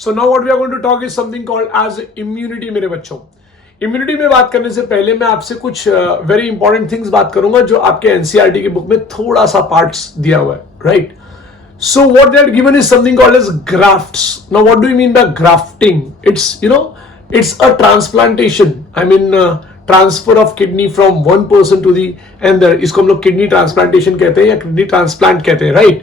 So now what we are going to talk is something called as immunity मेरे बच्चों। Immunity में बात करने से पहले मैं आपसे कुछ वेरी इंपॉर्टेंट थिंग्स बात करूंगा जो आपके एनसीईआरटी की बुक में थोड़ा सा पार्ट्स दिया हुआ है, right? So what they had given is something called as grafts. Now what do you mean by grafting? It's a transplantation. I mean transfer of kidney from one person to the another. इसको हम लोग kidney transplantation कहते हैं या kidney transplant कहते हैं, right?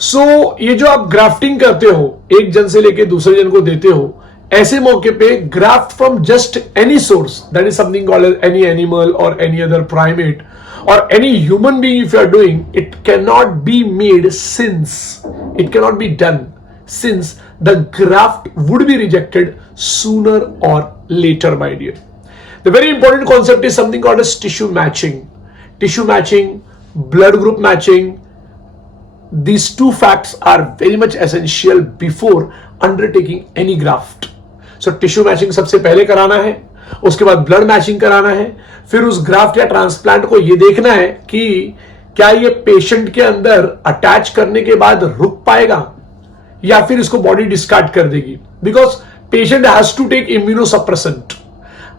सो ये जो आप ग्राफ्टिंग करते हो, एक जन से लेके दूसरे जन को देते हो, ऐसे मौके पे graft from just any source, that is something called any animal और एनी अदर प्राइमेट और any human being, if you are doing it cannot be made since it cannot be done since the graft would be rejected sooner और later, my dear. The very important concept is something called as tissue matching, blood group matching. These two facts are very much essential before undertaking any graft. So tissue matching सबसे पहले कराना है, उसके बाद blood matching कराना है, फिर उस ग्राफ्ट या ट्रांसप्लांट को ये देखना है कि क्या ये पेशेंट के अंदर अटैच करने के बाद रुक पाएगा या फिर इसको बॉडी डिस्कार्ड कर देगी, because patient has to take immunosuppressant.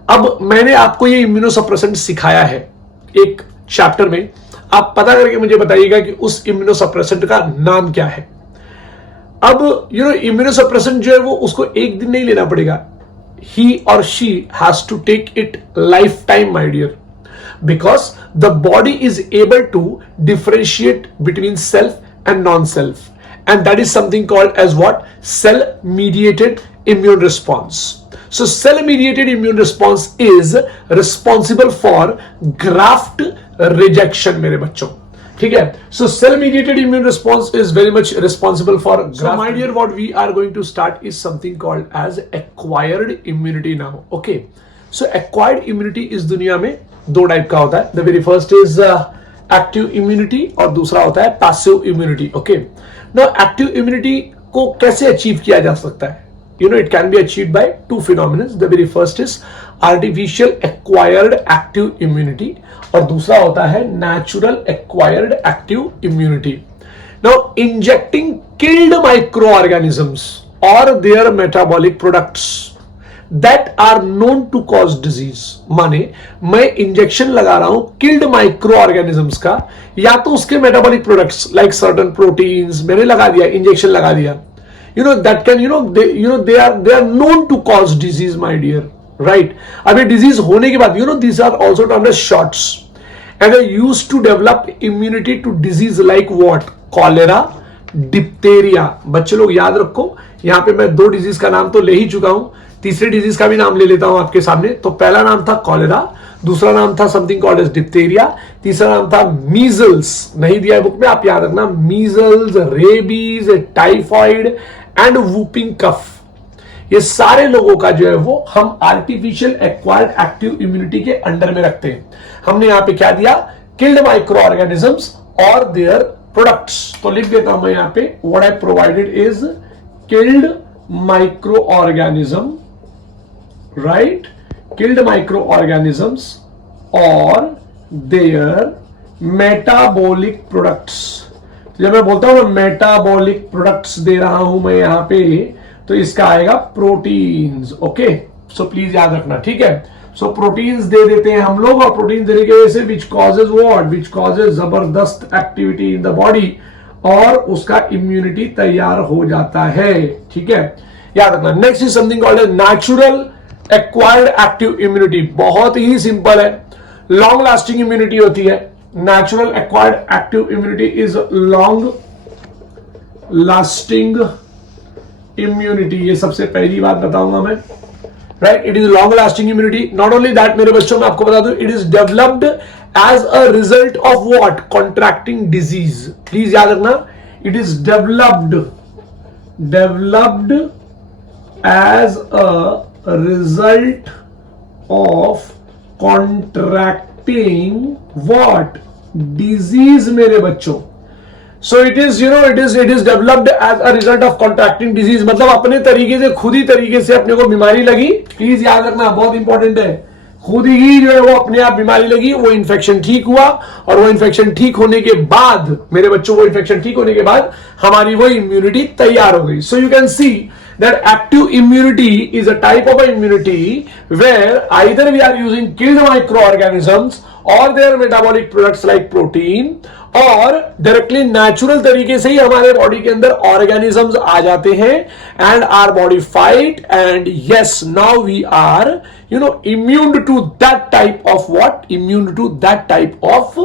अब मैंने आपको ये इम्यूनोसप्रेसेंट सिखाया है एक चैप्टर में, आप पता करके मुझे बताइएगा कि उस इम्यूनोसप्रेसेंट का नाम क्या है. अब इम्यूनोसप्रेसेंट जो है वो उसको एक दिन नहीं लेना पड़ेगा. He or she has to take it lifetime, my dear, because the body is able to differentiate between self and non self, and that is something called as what? Cell mediated immune response. So cell mediated immune response is responsible for graft rejection मेरे बच्चों, ठीक है? So cell mediated immune response is very much responsible for graft. So my dear, what we are going to start is something called as acquired immunity now. Okay, so acquired immunity इस दुनिया में दो type का होता है. The very first is active immunity और दूसरा होता है passive immunity. Okay, now active immunity को कैसे अचीव किया जा सकता है? It can be achieved by two phenomena. The very first is artificial acquired active immunity और दूसरा होता है natural acquired active immunity. Now injecting killed microorganisms or their metabolic products that are known to cause disease. माने मैं injection लगा रहा हूं killed micro organisms का, या तो उसके metabolic products like certain proteins मैंने लगा दिया, इंजेक्शन लगा दिया, that can they are known to cause disease, my dear, right? अब ये डिजीज होने के बाद these are also termed as shots and they used to develop immunity to disease like what? Cholera, diphtheria. बच्चे लोग याद रखो, यहाँ पे मैं दो डिजीज का नाम तो ले ही चुका हूं, तीसरे डिजीज का भी नाम ले लेता हूं आपके सामने. तो पहला नाम था कॉलेरा, दूसरा नाम था समथिंग कॉल्ड एज डिप्थेरिया, तीसरा नाम था मीजल्स. नहीं दिया है बुक में, आप याद रखना, measles, rabies, typhoid and whooping cough. ये सारे लोगों का जो है वो हम आर्टिफिशियल एक्वायर्ड एक्टिव इम्यूनिटी के अंडर में रखते हैं. हमने यहां पे क्या दिया? किल्ड माइक्रो ऑर्गेनिजम्स और देयर प्रोडक्ट्स. तो लिख देता हूं मैं यहां पे, what I provided is killed microorganism, right? Killed microorganisms or their metabolic products. जब मैं बोलता हूं मेटाबॉलिक प्रोडक्ट्स दे रहा हूं मैं यहां पे, तो इसका आएगा प्रोटीन्स. ओके, सो प्लीज याद रखना, ठीक है? सो प्रोटीन्स दे देते हैं हम लोग, और प्रोटीन देने की वजह से which causes what? Which causes जबरदस्त एक्टिविटी इन द बॉडी और उसका इम्यूनिटी तैयार हो जाता है, ठीक है? याद रखना. Next is something called natural acquired active immunity. बहुत ही सिंपल है, लॉन्ग लास्टिंग इम्यूनिटी होती है. Natural acquired active immunity is long lasting immunity. ये सबसे पहली बात बताऊंगा मैं, right? It is long lasting immunity. Not only that मेरे बच्चों, मैं आपको बता दूं, it is developed as a result of what? Contracting disease. Please याद रखना, it is developed as a result of contracting what? Disease मेरे बच्चों. So it is developed as a result of contracting disease. मतलब अपने तरीके से, खुद ही तरीके से अपने को बीमारी लगी. प्लीज याद रखना, बहुत इंपॉर्टेंट है. खुद ही जो है वो अपने आप बीमारी लगी, वो इन्फेक्शन ठीक हुआ, और वो इन्फेक्शन ठीक होने के बाद मेरे बच्चों, वो इन्फेक्शन ठीक होने के बाद हमारी वो इम्यूनिटी तैयार हो गई. So you can see that active immunity is a type of immunity where either we are using killed microorganisms or their metabolic products like protein, और डायरेक्टली नेचुरल तरीके से ही हमारे बॉडी के अंदर ऑर्गेनिजम्स आ जाते हैं and our body fight and yes now we are immune to that type of what, immune to that type of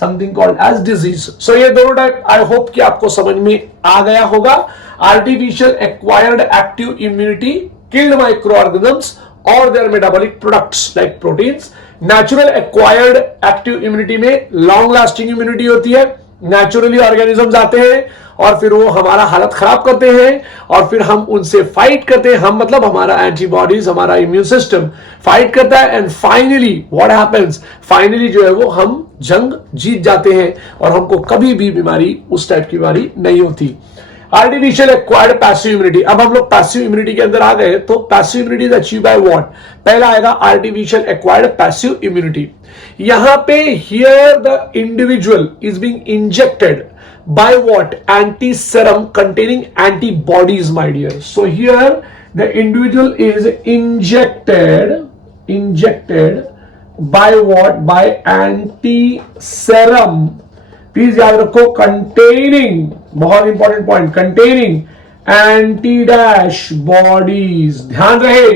something called as disease. So ये दोनों टाइप आई होप कि आपको समझ में आ गया होगा. Artificial acquired active immunity, killed micro organisms और their metabolic products like proteins. Natural acquired active immunity में लॉन्ग लास्टिंग इम्यूनिटी होती है, नेचुरली ऑर्गेनिजम्स आते हैं और फिर वो हमारा हालत खराब करते हैं और फिर हम उनसे फाइट करते हैं. हम मतलब हमारा एंटीबॉडीज, हमारा इम्यून सिस्टम फाइट करता है and finally what happens, finally जो है वो हम जंग जीत जाते हैं और हमको कभी भी बीमारी उस टाइप की बीमारी नहीं होती. Artificial acquired passive immunity. अब हम लोग पैसिव इम्यूनिटी के अंदर आ गए. तो passive immunity is achieve by what? पहला आएगा आर्टिफिशियल एक्वायर्ड पैसिव इम्यूनिटी. यहां पे here the individual is being injected by what? Anti-serum containing antibodies, my dear. So here the individual is injected by what? By anti-serum. Please याद रखो, containing, बहुत important point, containing anti-bodies. ध्यान रहे,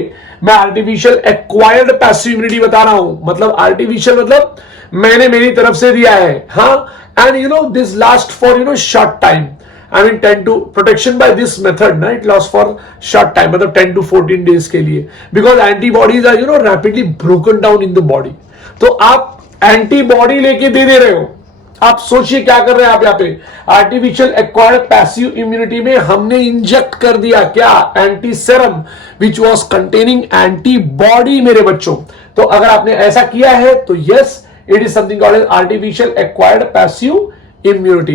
मैं artificial acquired passive immunity बता रहा हूं. मतलब आर्टिफिशियल मतलब मैंने मेरी तरफ से दिया है, हाँ. And this lasts for short time. I mean 10 to protection by this method, ना, it lasts for short time, मतलब 10 to 14 days के लिए, because antibodies are rapidly broken down in the body. तो आप एंटीबॉडी लेके दे रहे हो. आप सोचिए क्या कर रहे हैं आप यहाँ पे. आर्टिफिशियल एक्वायर्ड पैसिव इम्यूनिटी में हमने इंजेक्ट कर दिया क्या? Anti serum which was containing antibody मेरे बच्चों. तो अगर आपने ऐसा किया है तो yes, it is something called as artificial acquired passive immunity.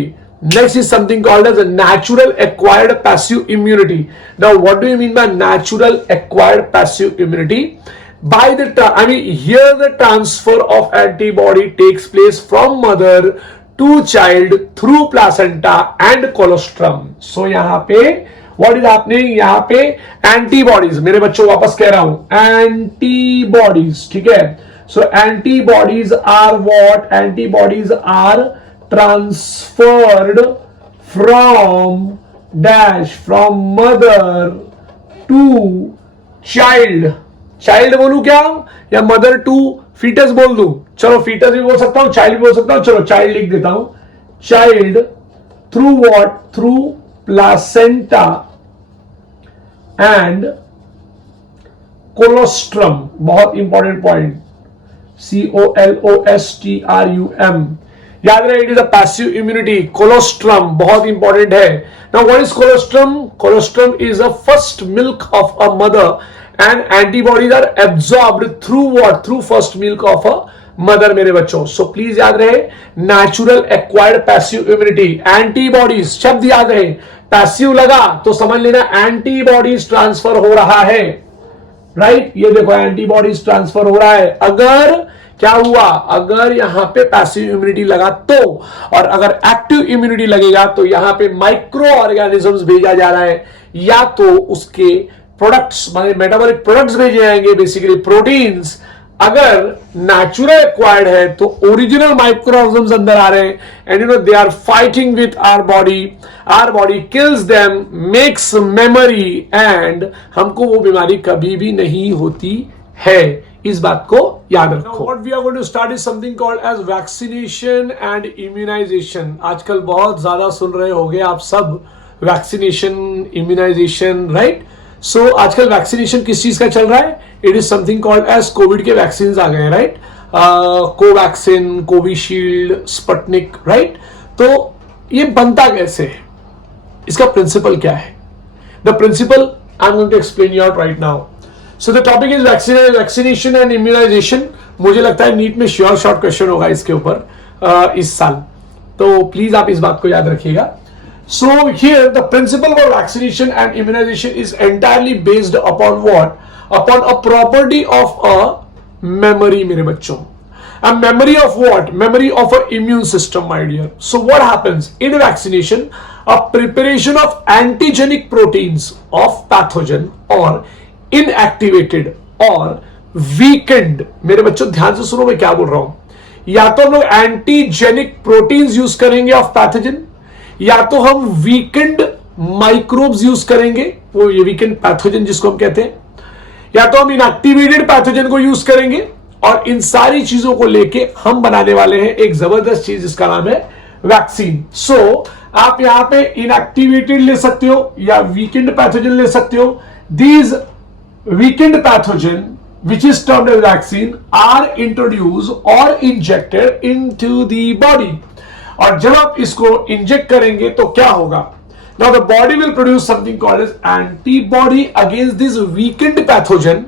Next is something called as a natural acquired passive immunity. Now what do you mean by natural acquired passive immunity? By the here the transfer of antibody takes place from mother to child through placenta and colostrum. So यहाँ पे what is happening? यहाँ पे antibodies, मेरे बच्चों वापस कह रहा हूं, antibodies, ठीक है. So antibodies are what? Antibodies are transferred from from mother to child. Child बोलूं क्या या mother to fetus बोल दूं? चलो fetus भी बोल सकता हूं, child भी बोल सकता हूं. चलो child लिख देता हूं. Child through what? Through placenta and colostrum. बहुत इंपॉर्टेंट पॉइंट, colostrum. याद रहे, it is a passive immunity. Colostrum बहुत इंपॉर्टेंट है. Now what is colostrum? Colostrum is a first milk of a mother and antibodies are absorbed through what? Through first milk of a mother मेरे बच्चों. So please याद रहे, natural acquired passive immunity, antibodies शब्द याद रहे. Passive लगा तो समझ लेना एंटीबॉडीज ट्रांसफर हो रहा है, राइट. ये देखो एंटीबॉडीज ट्रांसफर हो रहा है. अगर क्या हुआ? अगर यहां पे पैसिव इम्यूनिटी लगा तो, और अगर एक्टिव इम्यूनिटी लगेगा तो यहां पे माइक्रो ऑर्गेनिजम्स भेजा जा रहा है, या तो उसके प्रोडक्ट्स माने मेटाबॉलिक प्रोडक्ट्स भेजे जाएंगे, बेसिकली प्रोटीन्स. अगर नेचुरल एक्वायर्ड है तो ओरिजिनल माइक्रो ऑर्गेनिजम्स अंदर आ रहे हैं and they are fighting with our body kills them, makes memory and हमको वो बीमारी कभी भी नहीं होती है. इस बात को याद रखो. What we are going to start is something called as vaccination and immunization. आजकल बहुत ज्यादा सुन रहे होंगे आप सब वैक्सीनेशन, इम्यूनाइजेशन, राइट. सो आजकल वैक्सीनेशन किस चीज का चल रहा है? It is something called as COVID के वैक्सीन आ गए हैं, right. Covaxin, Covishield, Sputnik, right. तो ये बनता कैसे है? इसका प्रिंसिपल क्या है? The principle I am going to explain you out right now. So the topic is vaccination and immunization. मुझे लगता है नीट में श्योर शॉर्ट क्वेश्चन होगा इसके ऊपर इस साल, तो प्लीज आप इस बात को याद रखिएगा. So here the principle for vaccination and immunization is entirely based upon what? Upon a property of a memory मेरे बच्चों. A memory of what? Memory of an immune system, my dear. So what happens in vaccination? a preparation of antigenic proteins of pathogen or inactivated or weakened। मेरे बच्चों ध्यान से सुनो मैं क्या बोल रहा हूं। या तो हम लोग एंटीजेनिक प्रोटीन्स यूज करेंगे ऑफ पैथोजन, या तो हम वीकेंड माइक्रोब्स यूज करेंगे, वो ये वीकेंड पैथोजन जिसको हम कहते हैं, या तो हम इनएक्टिवेटेड पैथोजन को यूज करेंगे। और इन सारी चीजों को लेके हम बनाने वाले हैं एक जबरदस्त चीज जिसका नाम है वैक्सीन। सो आप यहां पे इनएक्टिवेटेड ले सकते हो या वीकेंड पैथोजन ले सकते हो। These weekend pathogen which is termed as vaccine are introduced or injected into the body। और जब आप इसको इंजेक्ट करेंगे तो क्या होगा? Now the body will produce something called as antibody against this weakened pathogen,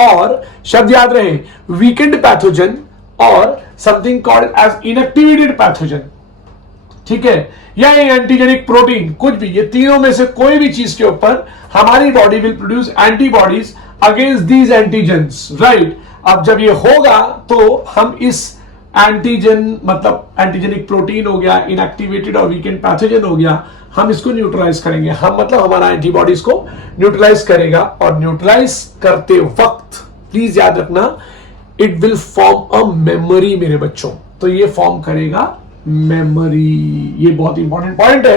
और शब्द याद रहे weakened pathogen और something called as inactivated pathogen, ठीक है, या एंटीजेनिक प्रोटीन, कुछ भी, ये तीनों में से कोई भी चीज के ऊपर हमारी body will produce antibodies against these antigens, right. अब जब ये होगा तो हम इस एंटीजन मतलब एंटीजेनिक प्रोटीन हो गया, इनएक्टिवेटेड और वीकेंड पैथोजन हो गया, हम इसको न्यूट्रलाइज करेंगे। हम मतलब हमारा एंटीबॉडीज को न्यूट्रलाइज करेगा, और न्यूट्रलाइज करते वक्त प्लीज याद रखना it will form a memory मेरे बच्चों। तो ये फॉर्म करेगा मेमोरी, ये बहुत इंपॉर्टेंट पॉइंट है।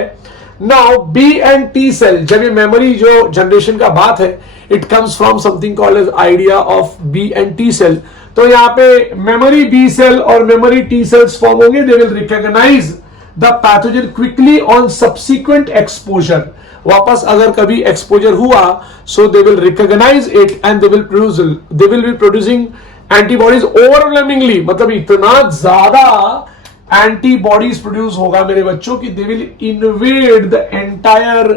Now B and T cell, जब ये मेमोरी जो जनरेशन का बात है, it comes from something called as idea of B and T cell. तो यहां पे मेमोरी बी सेल और मेमोरी टी सेल्स फॉर्म होंगे। They will recognize the pathogen quickly on subsequent exposure. वापस अगर कभी एक्सपोजर हुआ, so they will recognise it and they will be producing antibodies overwhelmingly, मतलब इतना ज्यादा एंटीबॉडीज प्रोड्यूस होगा मेरे बच्चों की they will invade the entire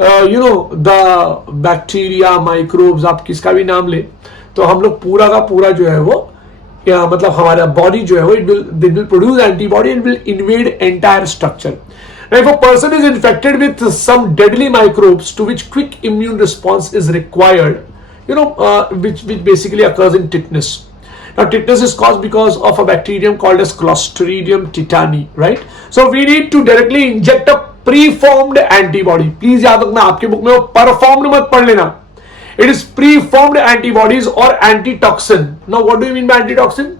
the bacteria, microbes, आप किसका भी नाम ले, तो हम लोग पूरा का पूरा जो है वो मतलब हमारा बॉडी जो है वो they will produce antibody and will invade entire structure. If a person is infected with some deadly microbes to which quick immune response is required, which basically occurs in tetanus. Now, tetanus is caused because of a bacterium called as Clostridium tetani, right? So, we need to directly inject a preformed antibody. Please याद रखना, आपके book में वो performed मत पढ़ लेना. It is preformed antibodies or antitoxin. Now, what do you mean by antitoxin?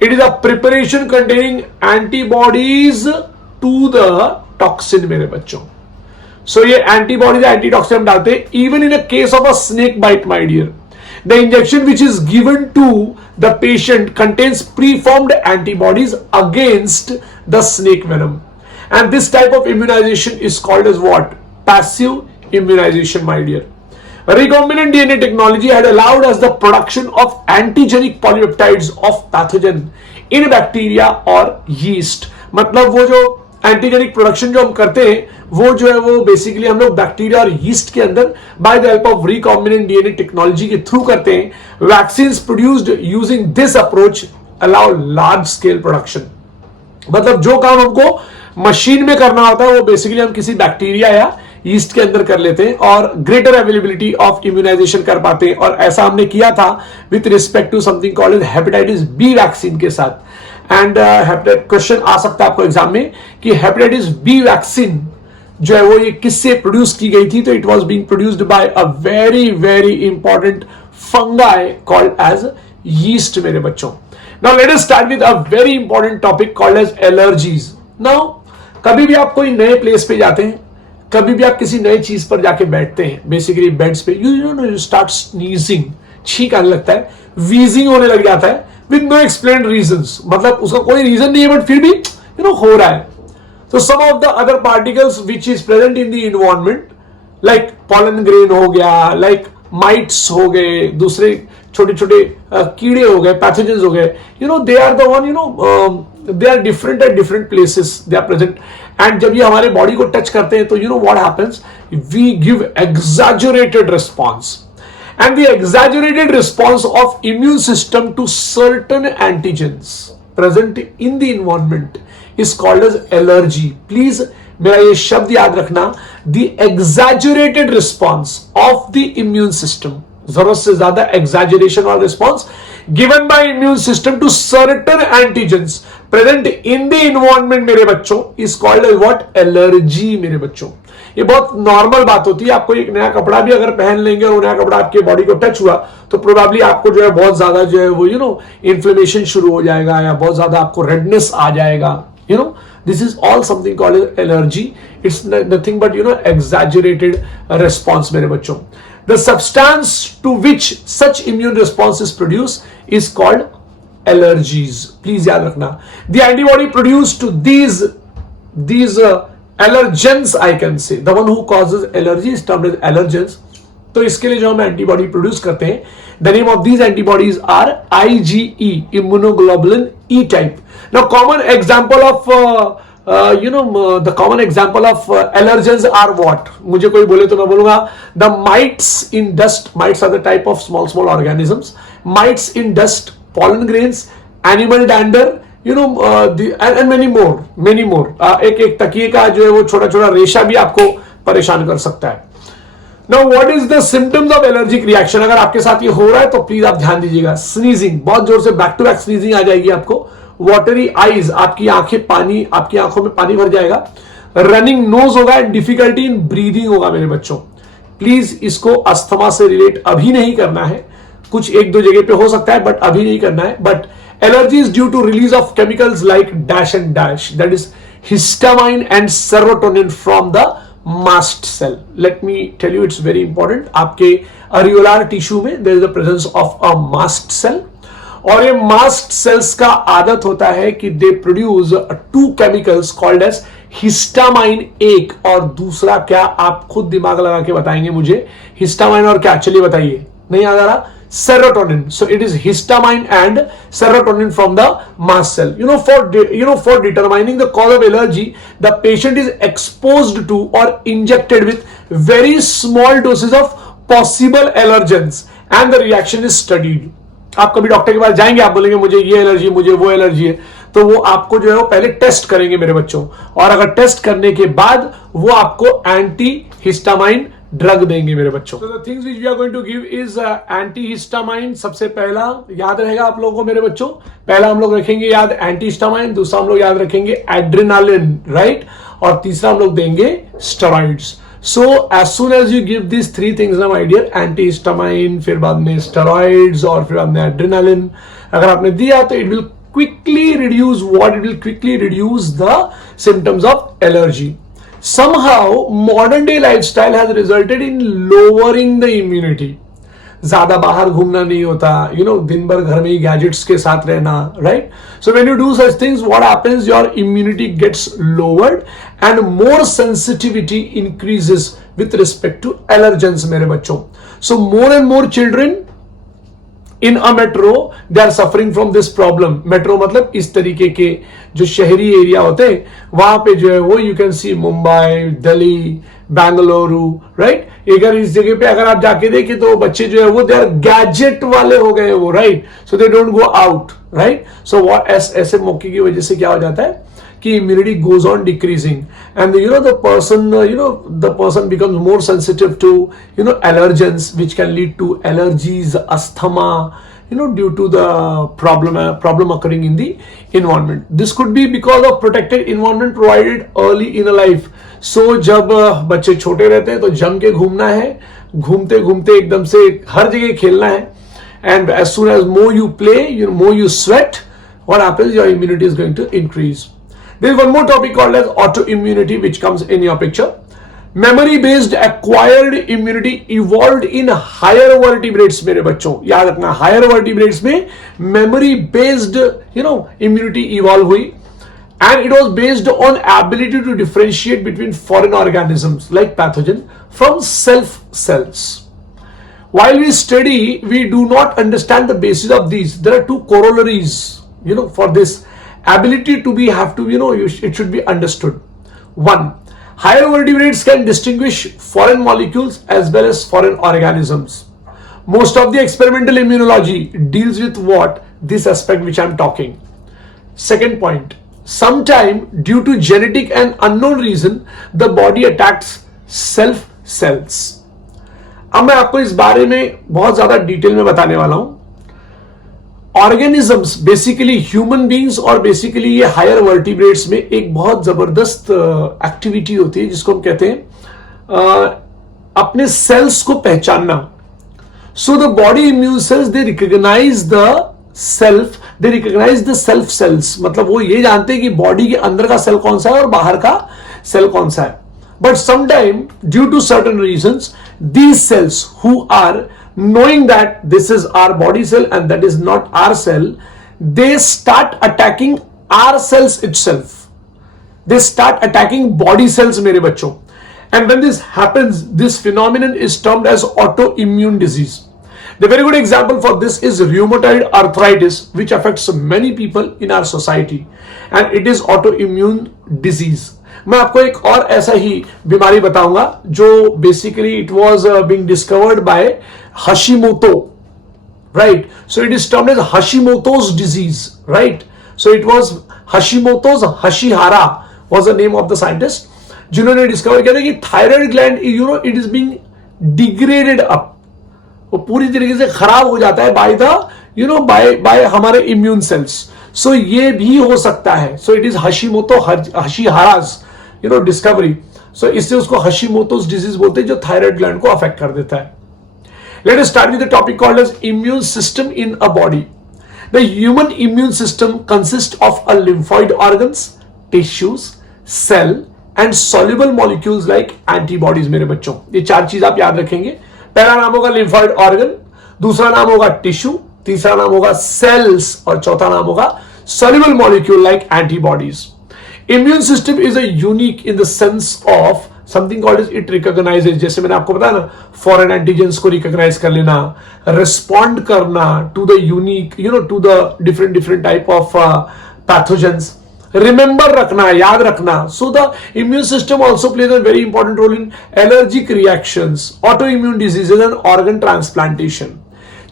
It is a preparation containing antibodies to the toxin, मेरे बच्चों. So, ये antibodies, antitoxin हम डालते हैं. Even in a case of a snake bite, my dear, the injection which is given to the patient contains preformed antibodies against the snake venom, and this type of immunization is called as what? Passive immunization, my dear. Recombinant DNA technology had allowed us the production of antigenic polypeptides of pathogen in bacteria or yeast. मतलब वो जो antigenic production जो हम करते हैं वो जो है वो बेसिकली हम लोग बैक्टीरिया और यीस्ट के अंदर by the help of recombinant DNA technology के थ्रू करते हैं। Vaccines produced using this approach allow large scale production. मतलब जो काम हमको मशीन में करना होता है वो बेसिकली हम किसी बैक्टीरिया या यीस्ट के अंदर कर लेते हैं और ग्रेटर अवेलेबिलिटी ऑफ इम्यूनाइजेशन कर पाते हैं। और ऐसा हमने किया था with respect to something called hepatitis B vaccine के साथ। एंड क्वेश्चन आ सकता है आपको एग्जाम में कि हेपेटाइटिस बी वैक्सीन जो है वो ये किससे प्रोड्यूस की गई थी? तो it was being produced by a very very important fungi called as yeast मेरे बच्चों। Now let us start with a very important topic called as allergies. Now कभी भी आप कोई नए प्लेस पे जाते हैं, कभी भी आप किसी नई चीज पर जाके बैठते हैं, बेसिकली बेड्स पे, यू स्टार्ट स्नीजिंग, छींक आने लगता है, वीजिंग होने लग जाता है विद नो एक्सप्लेन्ड रीजंस, मतलब उसका कोई रीजन नहीं है बट फिर भी हो रहा है। तो some of the other particles which is present in the environment like pollen grain हो गया, लाइक माइट्स हो गए, दूसरे छोटे छोटे कीड़े हो गए, पैथोजेंस हो गए, they are the one, they are different at different places, they are present, and जब ये हमारे बॉडी को टच करते हैं तो what happens, we give exaggerated response, and the exaggerated response of immune system to certain antigens present in the environment is called as allergy. Please मेरा ये शब्द याद रखना, the exaggerated response of the immune system, जरूरत से ज्यादा exaggeration और response given by immune system to certain antigens present in the environment मेरे बच्चों is called as what? Allergy मेरे बच्चों। ये बहुत नॉर्मल बात होती है। आपको एक नया कपड़ा भी अगर पहन लेंगे और वो नया कपड़ा आपके बॉडी को टच हुआ तो प्रोबेबली आपको जो है बहुत ज्यादा जो है वो इन्फ्लेमेशन शुरू हो जाएगा या बहुत ज्यादा आपको रेडनेस आ जाएगा। This is all something called as allergy. It's nothing but exaggerated response मेरे बच्चों। The substance to which such immune response is produced is called allergies. Please याद रखना। The antibody produced to these allergens, I can say, the one who causes allergy is termed as allergens. तो इसके लिए जो हम antibody produce करते हैं, the name of these antibodies are IgE, immunoglobulin E type. Now common example of the common example of allergens are what? मुझे कोई बोले तो मैं बोलूंगा the mites in dust. Mites are the type of small organisms. Mites in dust, pollen grains, animal dander, and many more. एक तकिए का जो है वो छोटा छोटा रेशा भी आपको परेशान कर सकता है। Now, what is the symptoms of allergic reaction? अगर आपके साथ ये हो रहा है तो प्लीज आप ध्यान दीजिएगा। स्नीजिंग, बहुत जोर से बैक टू बैक स्नीजिंग आ जाएगी आपको। वाटरी आईज, आपकी आंखों में पानी भर जाएगा। रनिंग नोज होगा एंड डिफिकल्टी इन ब्रीदिंग होगा मेरे बच्चों। प्लीज इसको अस्थमा से रिलेट अभी नहीं करना है, कुछ एक दो जगह पे हो सकता है बट अभी नहीं करना है। But allergy is due to release of chemicals like dash and dash, that is histamine and serotonin from the mast cell. Let me tell you, it's very important. आपके areolar tissue में there is the presence of a mast cell, और ये mast cells का आदत होता है कि they produce two chemicals called as histamine एक, और दूसरा क्या आप खुद दिमाग लगा के बताएंगे मुझे। histamine और क्या, चलिए बताइए, नहीं याद आ रहा? Serotonin. So it is histamine and serotonin from the mast cell. For determining the cause of allergy, the patient is exposed to or injected with very small doses of possible allergens, and the reaction is studied. आप कभी doctor के पास जाएंगे, आप बोलेंगे मुझे ये allergy, मुझे वो एलर्जी है, तो वो आपको जो है वो पहले टेस्ट करेंगे मेरे बच्चों, और अगर टेस्ट करने के बाद वो आपको एंटी हिस्टामाइन ड्रग देंगे मेरे बच्चों। So the things which we are going to give is antihistamine। सबसे पहला याद रहेगा आप लोगों को मेरे बच्चों, पहला हम लोग रखेंगे याद एंटीहिस्टामाइन, दूसरा हम लोग याद रखेंगे एड्रेनालिन, राइट, और तीसरा हम लोग देंगे steroids. So as soon as you give this three things ना माय डियर, एंटीहिस्टामाइन, फिर बाद में स्टेरॉइड्स और फिर बाद में एड्रेनालिन, अगर आपने दिया तो it will quickly reduce what? It will quickly reduce the symptoms of allergy. Somehow modern day lifestyle has resulted in lowering the immunity. ज्यादा बाहर घूमना नहीं होता, दिन भर घर में ही गैजेट्स के साथ रहना, right? So when you do such things, what happens? Your immunity gets lowered and more sensitivity increases with respect to allergens मेरे बच्चों। So more and more children in a metro they are suffering from this problem. Metro मतलब इस तरीके के जो शहरी area होते हैं वहां पे जो है वो you can see Mumbai, Delhi, Bengaluru, right? अगर इस जगह पे अगर आप जाके देखें तो बच्चे जो है वो दे आर गैजेट वाले हो गए वो, right? So they don't go out, right? So what ऐसे मौके की वजह से क्या हो जाता है कि immunity goes on decreasing, and the person becomes more sensitive to allergens, which can lead to allergies, asthma, due to the problem occurring in the environment. This could be because of protected environment provided early in a life. So जब बच्चे छोटे रहते हैं तो जम के घूमना है, घूमते घूमते एकदम से हर जगह खेलना है, and as soon as more you play, more you sweat, what happens? Your immunity is going to increase. There is one more topic called as autoimmunity, which comes in your picture. Memory-based acquired immunity evolved in higher vertebrates मेरे बच्चों, याद रखना, higher vertebrates में memory-based immunity evolve हुई, and it was based on ability to differentiate between foreign organisms like pathogen from self cells. While we study, we do not understand the basis of these. There are two corollaries, for this ability to be it should be understood. One, higher vertebrates can distinguish foreign molecules as well as foreign organisms. Most of the experimental immunology deals with what? This aspect which I am talking. Second point, sometime due to genetic and unknown reason, the body attacks self cells. अब मैं आपको इस बारे में बहुत ज्यादा detail में बताने वाला हूं। ऑर्गेनिजम्स बेसिकली ह्यूमन बींग्स और बेसिकली ये हायर वर्टिब्रेट्स में एक बहुत जबरदस्त एक्टिविटी होती है जिसको हम कहते हैं अपने सेल्स को पहचानना. So the body immune cells, they recognize the self, they recognize the self cells. मतलब वो ये जानते हैं कि बॉडी के अंदर का सेल कौन सा है और बाहर का सेल कौन सा है. But sometime due to certain reasons, these cells who are knowing that this is our body cell and that is not our cell, they start attacking our cells itself. They start attacking body cells, मेरे बच्चों. And when this happens, this phenomenon is termed as autoimmune disease. The very good example for this is rheumatoid arthritis, which affects many people in our society, and it is autoimmune disease. मैं आपको एक और ऐसा ही बीमारी बताऊंगा जो basically it was being discovered by Hashimoto, right? So it is termed as Hashimoto's disease, right? So it was Hashimoto's, Hashihara was the name of the scientist, जिन्होंने discover किया था कि thyroid gland it is being degraded up, वो पूरी तरीके से खराब हो जाता है बाय द बाय हमारे इम्यून सेल्स. सो ये भी हो सकता है. So it is Hashimoto Hashihara's discovery. So इससे उसको हशीमोतोस डिजीज बोलते हैं जो थायराइड ग्लैंड को अफेक्ट कर देता है. Let us start with the topic called as immune system in a body. The human immune system consist of a lymphoid organs, tissues, cell and soluble molecules like antibodies. मेरे बच्चों ये चार चीज आप याद रखेंगे. पहला नाम होगा लिम्फॉइड ऑर्गन, दूसरा नाम होगा टिश्यू, तीसरा नाम होगा सेल्स और चौथा नाम होगा soluble molecule like antibodies. Immune system is a unique in the sense of something called is it recognises. जैसे मैंने आपको बताया ना, फॉरेन एंटीजेंस को रिकॉग्नाइज कर लेना, रिस्पॉन्ड करना to the unique to the different type of pathogens. Remember रखना, याद रखना. So the immune system also plays a very important role in allergic reactions, autoimmune diseases and organ transplantation.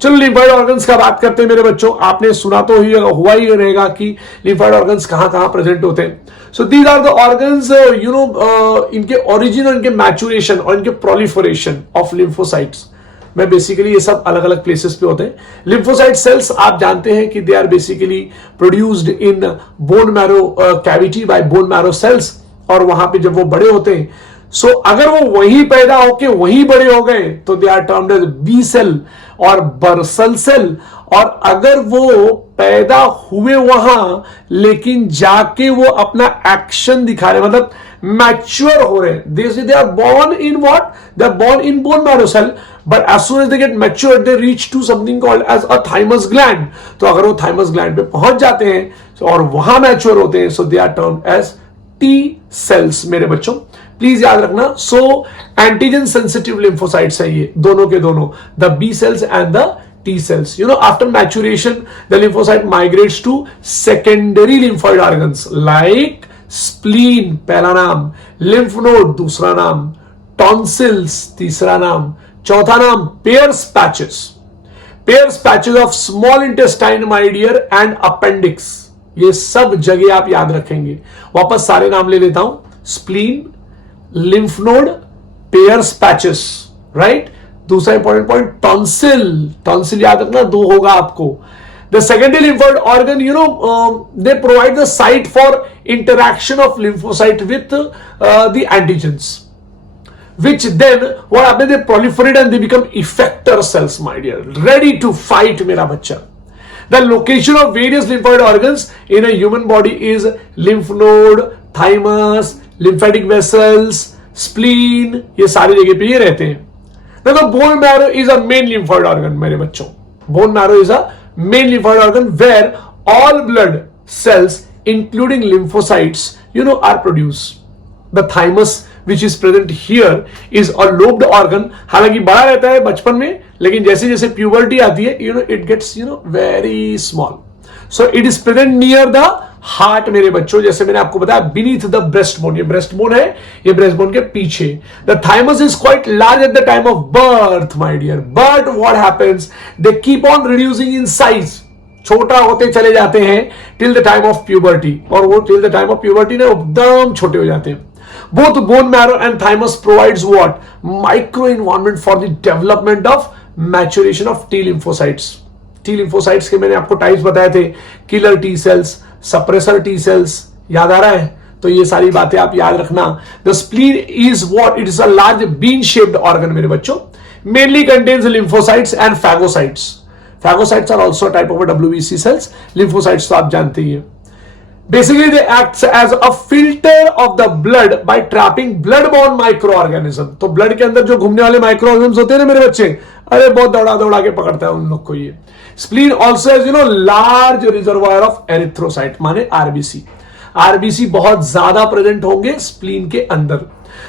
चलो lymphoid organs का बात करते हैं मेरे बच्चों. आपने सुना तो हुआ ही रहेगा कि लिम्फॉइड ऑर्गन्स कहां कहां प्रेजेंट होते हैं. So these are the organs इनके ओरिजिन और इनके मैचुरेशन और इनके प्रोलिफरेशन ऑफ लिम्फोसाइट्स में बेसिकली ये सब अलग अलग प्लेसेस पे होते हैं. लिम्फोसाइट सेल्स आप जानते हैं कि they are basically produced in bone marrow cavity by bone marrow cells, और वहां पे जब वो बड़े होते हैं, सो अगर वो वहीं पैदा होके वहीं बड़े हो गए तो they are termed as B cell और बर्सल सेल. और अगर वो पैदा हुए वहां लेकिन जाके वो अपना एक्शन दिखा रहे, मतलब मैच्योर हो रहे, they are born in what? They are born in bone marrow cell, but as soon as they get matured, they reach to something called as a thymus gland. तो अगर वो thymus gland पे पहुंच जाते हैं और वहां मैच्योर होते हैं, so they are termed as T cells. मेरे बच्चों प्लीज याद रखना. सो एंटीजन सेंसिटिव लिम्फोसाइट्स है ये दोनों के दोनों, the B cells and the T cells. After maturation, the lymphocyte migrates to secondary lymphoid organs like spleen, पहला नाम, lymph node, दूसरा नाम, tonsils, तीसरा नाम, चौथा नाम, Peyer's patches. Peyer's patches of small intestine, my dear, and appendix. ये सब जगह आप याद रखेंगे. वापस सारे नाम ले लेता हूं. spleen, lymph node, Peyer's patches, right? दूसरा इंपॉर्टेंट पॉइंट टॉन्सिल याद रखना, दो होगा आपको. The secondary lymphoid organ they provide the site for interaction of lymphocyte with the antigens, which then what happens, they proliferate and they become effector cells, my dear, ready to fight. मेरा बच्चा, the location of various lymphoid organs in a human body is lymph node, thymus, lymphatic vessels, spleen, ये सारी जगह पे ये रहते हैं. Now the bone marrow is a main lymphoid organ, मेरे बच्चों. Bone marrow is a main lymphoid organ where all blood cells, including lymphocytes, are produced. The thymus, which is present here, is a lobed organ. हालांकि बड़ा रहता है बचपन में, लेकिन जैसे जैसे प्यूबर्टी आती है, it gets very small. So it is present near the heart मेरे बच्चों. जैसे मैंने आपको बताया, बीनीथ द ब्रेस्ट बोन, ये ब्रेस्ट बोन है, ये ब्रेस्ट बोन के पीछे. The thymus is quite large at the time of birth, my dear, but what happens, they keep on reducing in size, छोटा होते चले जाते हैं till the time of puberty, और वो till the time of puberty ना एकदम छोटे हो जाते हैं. Both bone marrow and thymus provides what? Micro environment for the development of maturation of T lymphocytes. T lymphocytes के मैंने आपको टाइप्स बताए थे, killer T cells, suppressor T cells, याद आ रहा है? तो ये सारी बातें आप याद रखना। The spleen is what, it is a large bean shaped organ मेरे बच्चों, mainly contains lymphocytes and phagocytes. Phagocytes are also type of WBC cells. Lymphocytes तो आप जानते ही हैं। Basically, they act as a filter of the blood by trapping blood-borne microorganism. तो blood के अंदर जो घूमने वाले माइक्रोऑर्गेनिज्म होते हैं ना मेरे बच्चे, अरे बहुत दौड़ा दौड़ा के पकड़ता है उन लोग को ये। Spleen also has large reservoir of erythrocyte, माने आरबीसी। आरबीसी बहुत ज्यादा प्रेजेंट होंगे स्प्लीन के अंदर।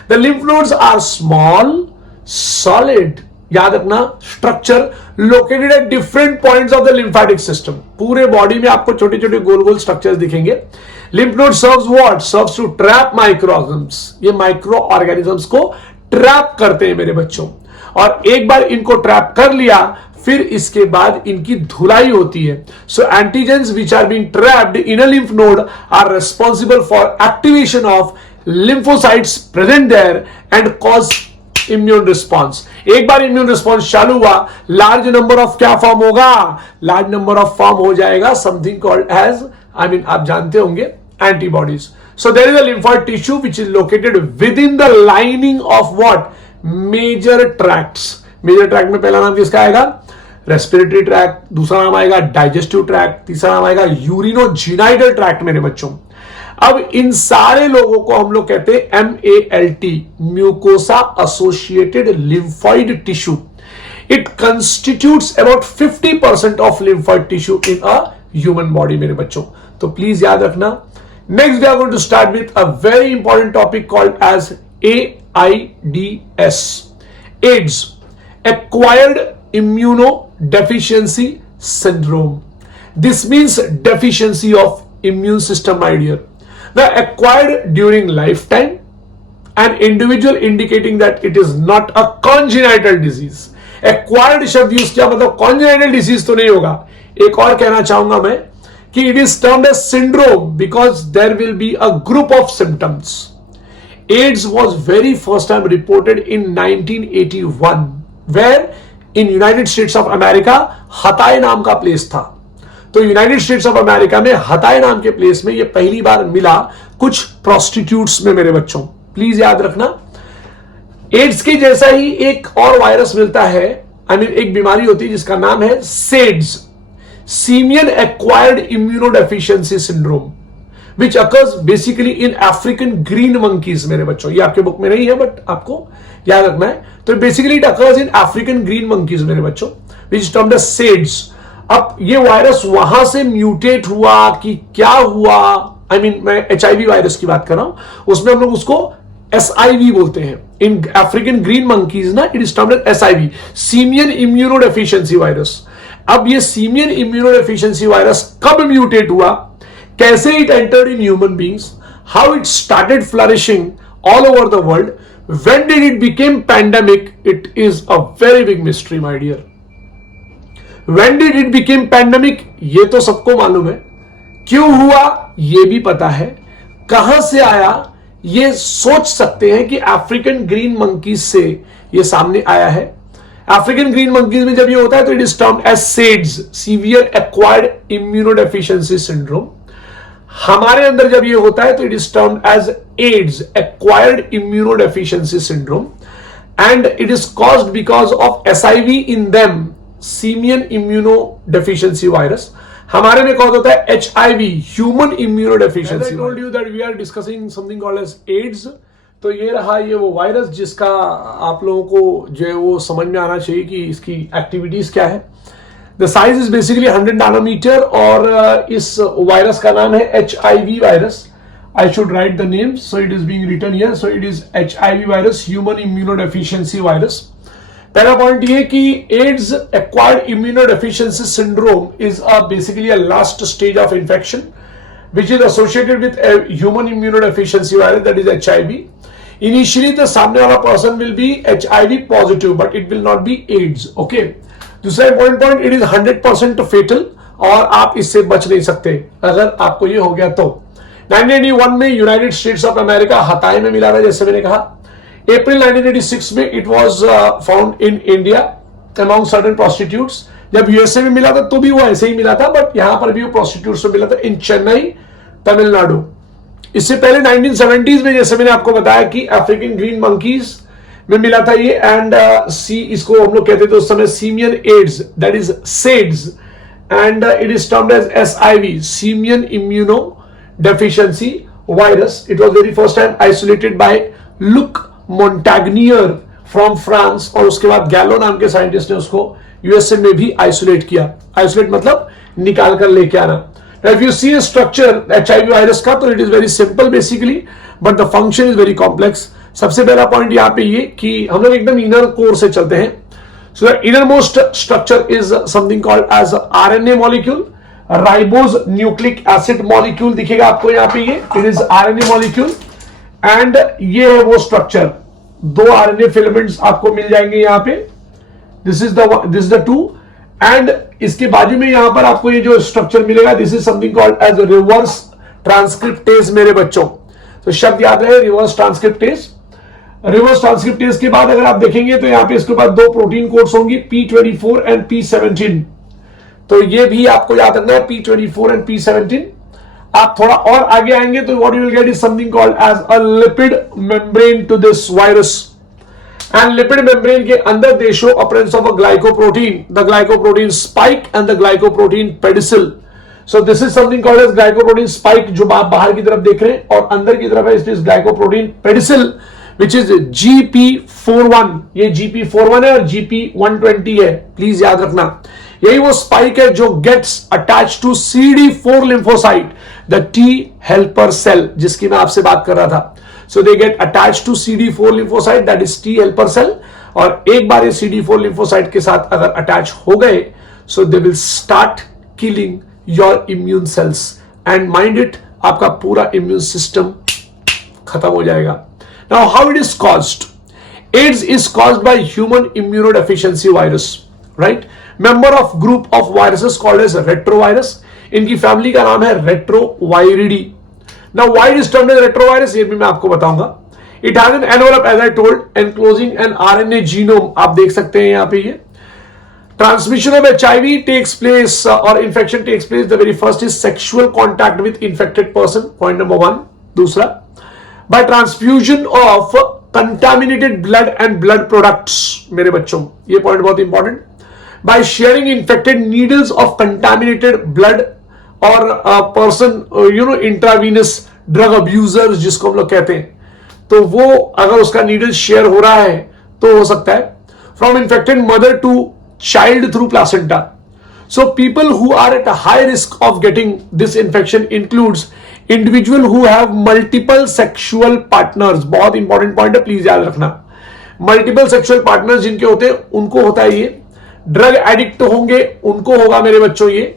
The lymph nodes are small solid, याद रखना, structure located at different points of the lymphatic system. पूरे बॉडी में आपको छोटे छोटे गोल गोल स्ट्रक्चर्स दिखेंगे। Lymph node serves what, serves to trap microorganisms. ये माइक्रो ऑर्गेनिजम्स को ट्रैप करते हैं मेरे बच्चों, और एक बार इनको ट्रैप कर लिया फिर इसके बाद इनकी धुलाई होती है। So antigens which are being trapped in a lymph node are responsible for activation of lymphocytes present there and cause immune response. एक बार इम्यून रिस्पॉन्स चालू हुआ, लार्ज नंबर ऑफ क्या फॉर्म होगा, लार्ज नंबर ऑफ फॉर्म हो जाएगा something called as, आप जानते होंगे, antibodies. So there is a lymphoid tissue which is located within the lining of what, major tracts. Major tract में पहला नाम किसका आएगा, रेस्पिरेटरी ट्रैक्ट, दूसरा नाम आएगा डाइजेस्टिव ट्रैक्ट, तीसरा नाम आएगा यूरिनोजेनाइडल ट्रैक्ट मेरे बच्चों। अब इन सारे लोगों को हम लोग कहते हैं MALT, mucosa associated lymphoid tissue. It constitutes about 50% of lymphoid tissue in a human body मेरे बच्चों। तो प्लीज याद रखना। Next we are going to start with a very important topic called as AIDS, AIDS, acquired immunodeficiency syndrome. This means deficiency of immune system, my dear. The acquired during lifetime, an individual indicating that it is not a congenital disease. Acquired शब्द use किया मतलब congenital disease तो नहीं होगा। एक और कहना चाहूंगा मैं कि it is termed as syndrome because there will be a group of symptoms. AIDS was very first time reported in 1981, where in United States of America हताए नाम का प्लेस था। तो यूनाइटेड स्टेट्स ऑफ अमेरिका में हताए नाम के place में ये पहली बार मिला कुछ प्रोस्टिट्यूट्स में मेरे बच्चों। प्लीज याद रखना। एड्स के जैसा ही एक और वायरस मिलता है, एक बीमारी होती है जिसका नाम है SAIDS, simian acquired immunodeficiency syndrome, which occurs basically in African green monkeys मेरे बच्चों। ये आपके बुक में नहीं है बट आपको याद रखना है। तो basically it occurs in African green monkeys मेरे बच्चों, विच इज टर्म्ड एज सेड्स। अब ये वायरस वहां से म्यूटेट हुआ कि क्या हुआ, मैं HIV वायरस की बात कर रहा हूं, उसमें हम लोग उसको SIV बोलते हैं। इन अफ्रीकन ग्रीन मंकीज ना, it is termed as SIV, simian immunodeficiency virus. अब ये सीमियन इम्यूनोडेफिशिएंसी वायरस कब म्यूटेट हुआ, कैसे it entered in human beings, how it started flourishing all over the world, when did it became pandemic, it is a very big mystery my dear. When did it became pandemic, ये तो सबको मालूम है, क्यों हुआ ये भी पता है, कहां से आया ये सोच सकते हैं कि अफ्रीकन ग्रीन मंकीज से ये सामने आया है। अफ्रीकन ग्रीन मंकीज में जब ये होता है तो it is termed as SAIDS, severe acquired immunodeficiency syndrome. हमारे अंदर जब ये होता है तो it is termed as AIDS, acquired immunodeficiency syndrome, and it is caused because of SIV in them, simian immunodeficiency virus. हमारे में कॉज होता है HIV, human immunodeficiency. I told you that we are discussing something called as AIDS. तो ये रहा ये वो virus जिसका आप लोगों को जो है वो समझ में आना चाहिए कि इसकी एक्टिविटीज क्या है। The size is basically 100 nanometer, और इस वायरस का नाम है HIV virus. I should write the name, so it is being written here. So it is HIV virus, human immunodeficiency virus. पहला पॉइंट ये कि AIDS acquired immunodeficiency syndrome is basically a last stage of infection, which is associated with a human immunodeficiency virus, that is HIV. Initially, the सामने वाला person will be HIV positive, but it will not be AIDS. Okay. दूसरा important point, it is 100% fatal, और आप इससे बच नहीं सकते अगर आपको ये हो गया तो। 1981 में यूनाइटेड स्टेट्स ऑफ अमेरिका हताए में मिला था, जैसे मैंने कहा। अप्रैल 1986 में it was found in India among certain prostitutes. जब USA में मिला था तो भी वो ऐसे ही मिला था, बट यहां पर भी वो प्रोस्टिट्यूट्स में मिला था इन चेन्नई, तमिलनाडु। इससे पहले 1970s में जैसे मैंने आपको बताया कि अफ्रीकन ग्रीन मंकीज में मिला था ये, एंड सी इसको हम लोग कहते थे उस समय simian AIDS, that is SAIDS, and it is termed as SIV, simian immuno deficiency virus. It was very first time isolated by Luc Montagnier from France, और उसके बाद गैलो नाम के साइंटिस्ट ने उसको यूएसए में भी आइसोलेट किया. आइसोलेट मतलब निकाल कर लेके आना. Now, if you see a structure HIV virus का, तो it is very simple basically, but the function is very complex. सबसे पहला पॉइंट यहाँ पे ये कि हम लोग एकदम इनर कोर से चलते हैं. So the innermost structure is something called as RNA molecule, ribose nucleic acid molecule दिखेगा आपको यहाँ पे, ये it is RNA molecule, and ये है वो स्ट्रक्चर. 2 RNA फिलामेंट्स आपको मिल जाएंगे यहाँ पे. दिस इज द 2, एंड इसके बाजू में यहां पर आपको ये जो स्ट्रक्चर मिलेगा, this is something called as reverse transcriptase मेरे बच्चों. तो शब्द याद रहे, रिवर्स ट्रांसक्रिप्टेज. रिवर्स ट्रांसक्रिप्टेज के बाद अगर आप देखेंगे तो यहां पे इसके बाद 2 प्रोटीन कोड्स होंगी, P24 एंड P17. तो ये भी आपको याद रखना है, P24 एंड P17. आप थोड़ा और आगे आएंगे तो what you will get is something called as a lipid membrane to this virus. And lipid membrane के अंदर they show appearance of a glycoprotein, the glycoprotein spike and the glycoprotein pedicel. So this is something called as glycoprotein spike जो आप बाहर की तरफ देख रहे हैं, और अंदर की तरफ है it is glycoprotein pedicel which is GP41. ये GP41 है और GP120 है, प्लीज याद रखना. यही वो स्पाइक है जो gets attach to CD4 lymphocyte, the T helper cell जिसकी मैं आपसे बात कर रहा था. So they get attached to CD4 lymphocyte, that is T helper cell, और एक बार ये CD4 lymphocyte के साथ अगर अटैच हो गए, so they will start killing your immune cells, and mind it, आपका पूरा immune system खत्म हो जाएगा. Now how it is caused? AIDS is caused by human immunodeficiency virus, right? Member of group of viruses called as retrovirus. इनकी family का नाम है रेट्रोवायरिडी. Now why it is termed as retrovirus, ये भी मैं आपको बताऊंगा. It has an envelope as I told, enclosing an RNA genome. आप देख सकते हैं यहाँ पे ये. Transmission of HIV takes place or infection takes place. The very first is sexual contact with infected person. Point number 1. दूसरा, by transfusion of contaminated blood and blood products. मेरे बच्चों, ये पॉइंट बहुत important. By sharing infected needles of contaminated blood और person intravenous drug abuser जिसको हम लोग कहते हैं, तो वो अगर उसका नीडल शेयर हो रहा है तो हो सकता है. From infected mother to child through placenta. So people who are at high risk of getting this infection includes individual who have multiple sexual partners. बहुत इंपॉर्टेंट पॉइंट है, प्लीज याद रखना. मल्टीपल सेक्सुअल पार्टनर्स जिनके होते हैं उनको होता है ये. ड्रग एडिक्ट होंगे उनको होगा मेरे बच्चों ये.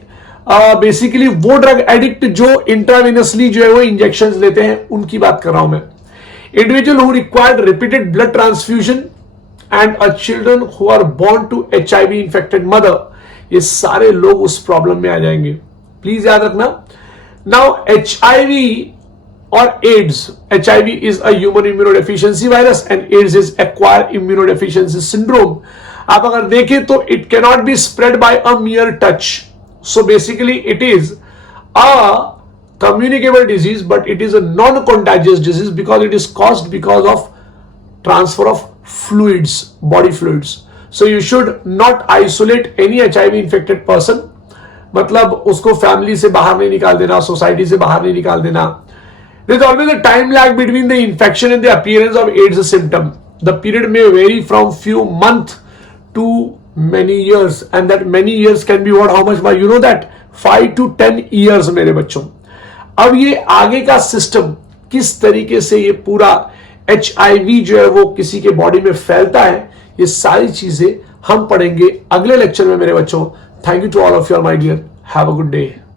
बेसिकली वो ड्रग एडिक्ट जो इंट्रावेनसली जो है वो इंजेक्शन लेते हैं उनकी बात कर रहा हूं मैं. Individual who required repeated blood transfusion and a children who are born to HIV infected mother, ये सारे लोग उस प्रॉब्लम में आ जाएंगे, प्लीज याद रखना. नाउ HIV और AIDS, HIV is a human immunodeficiency virus and AIDS is acquired immunodeficiency syndrome. आप अगर देखें तो it can not be spread by a mere touch. So basically it is a communicable disease, but it is a non-contagious disease because it is caused because of transfer of fluids, body fluids. So you should not isolate any HIV infected person. मतलब उसको family से बाहर नहीं निकाल देना, society से बाहर नहीं निकाल देना. There is always a time lag between the infection and the appearance of AIDS symptom. The period may vary from few months to many years, and that many years can be what, how much, by you know that 5 to 10 years मेरे बच्चों. अब ये आगे का system किस तरीके से ये पूरा HIV जो है वो किसी के बॉडी में फैलता है, ये सारी चीजें हम पढ़ेंगे अगले लेक्चर में मेरे बच्चों. Thank you to all of you my dear. Have a good day.